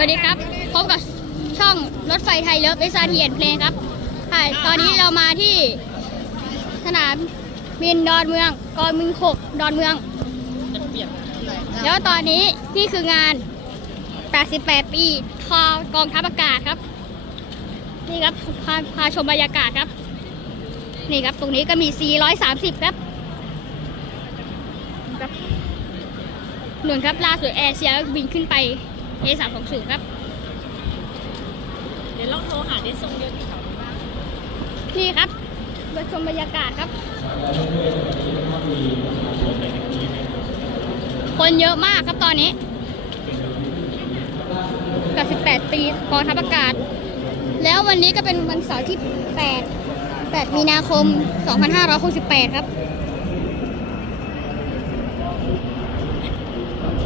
วัสดีครับ พบกับช่องรถไฟไทยเลิฟเอสอาร์ทีเอ็นเพลงครับค่ะตอนนี้เรามาที่สนามบินดอนเมืองกองบินหกดอนเมือง แล้วตอนนี้นี่คืองาน 88 ปีทอกองทัพอากาศครับ นี่ครับพาพาชมบรรยากาศครับ นี่ครับตรงนี้ก็มี 430 ครับครับหนุนครับล่าสุดแอร์เชียบินขึ้นไป A320 ครับ เดี๋ยวลองโทรหาเดซงเดียวที่เขานี่ครับมาชมบรรยากาศครับ คนเยอะมากครับตอนนี้กับ 18 ปีกองทัพอากาศ แล้ววันนี้ก็เป็นวันเสาร์ที่ 8 8 มีนาคม 2568 ครับ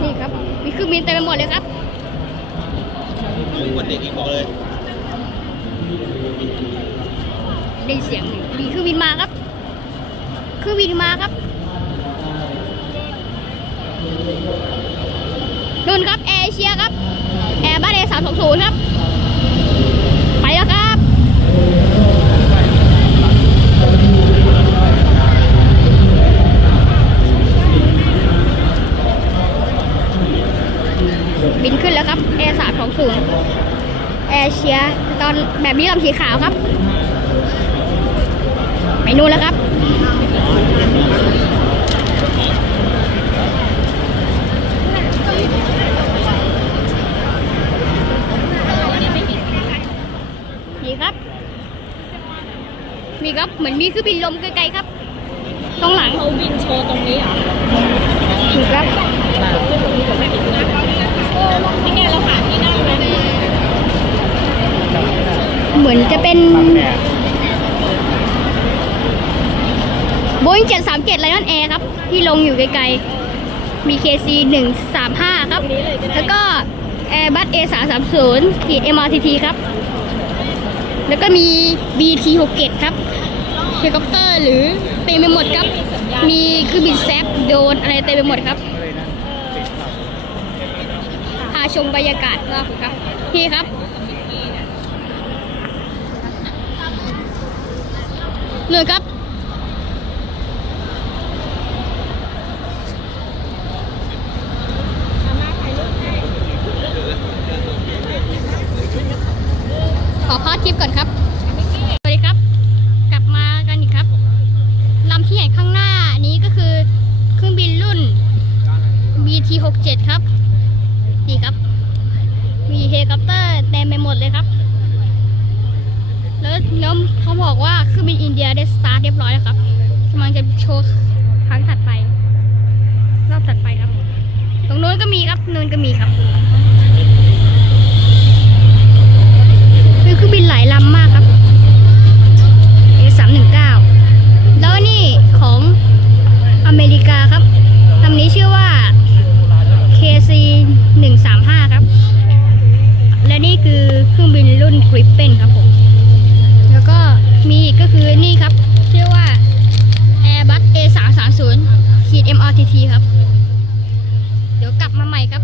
นี่ครับ มีเครื่องบินเต็มไปหมดเลยครับ ยุ่งกว่าเด็กอีกบอกเลย ได้เสียงมีเครื่องบินมาครับเครื่องบินมาครับนุ่นครับแอร์เอเชียครับ แอร์บ้านเอสามสองศูนย์ครับ ไปแล้วครับ แบบนี้ลำสีขาวครับ ไปนู่นแล้วครับ นี่ครับ มีครับ เหมือนมีเครื่องบินลมไกลๆครับ ตรงหลังเขาบินโชว์ตรงนี้เหรอนี่ครับนี่ไงเราหาที่นั่งไหม เหมือนจะเป็นโบอิง737ไลออนแอร์ครับ ที่ลงอยู่ไกลๆ มี KC 135ครับ แล้วก็ Airbus A 3 3 0ขีด MRTT ครับ แล้วก็มี BT 67ครับเฮลิคอปเตอร์หรือเต็มไปหมดครับ มีเครื่องบินแซฟโดรนอะไรเต็มไปหมดครับพาชมบรรยากาศรอบครับนี่ครับ หนึ่งครับขอพาดคลิปก่อนครับ สวัสดีครับ กลับมากันอีกครับลำที่เห็นข้างหน้านี้ก็คือเครื่องบินรุ่น BT 67 ครับนี่ครับ มีเฮลิคอปเตอร์เต็มไปหมดเลยครับ แล้วแล้วเขา บอกว่าเครื่องบินอินเดียได้สตาร์ทเรียบร้อยแล้วครับกำลังจะโชว์ครั้งถัดไป รอบถัดไปครับ ตรงโน้นก็มีครับนู้นก็มีครับเป็นเครื่องบินหลายลำมากครับ A319 แล้วนี่ของอเมริกาครับลำนี้ชื่อว่า KC 135ครับ และนี่คือเครื่องบินรุ่น Gripen ครับผม แล้วก็มีอีกก็คือนี่ครับ ชื่อว่า Airbus A330 ขีด MRTT ครับ เดี๋ยวกลับมาใหม่ครับ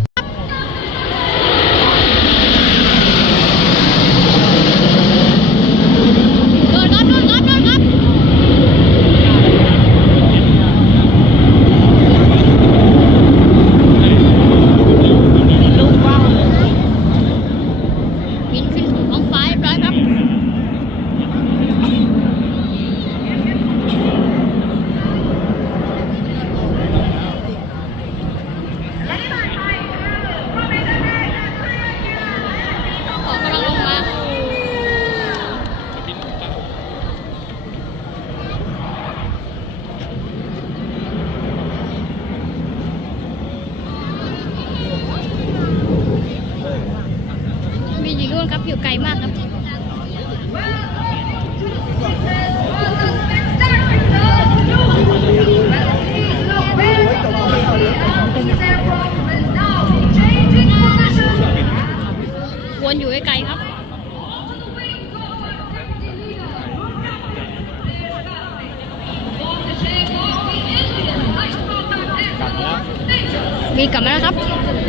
โดนครับโดนครับโดนครับ ลูกว่าวเลย บินขึ้นสู่ท้องฟ้าเรียบร้อยครับ ขอกำลังลงมา มีอยู่ นู่นครับอยู่ไกลมากครับวนอยู่ไกลๆครับกลับมาแล้วมีกลับมาแล้วครับ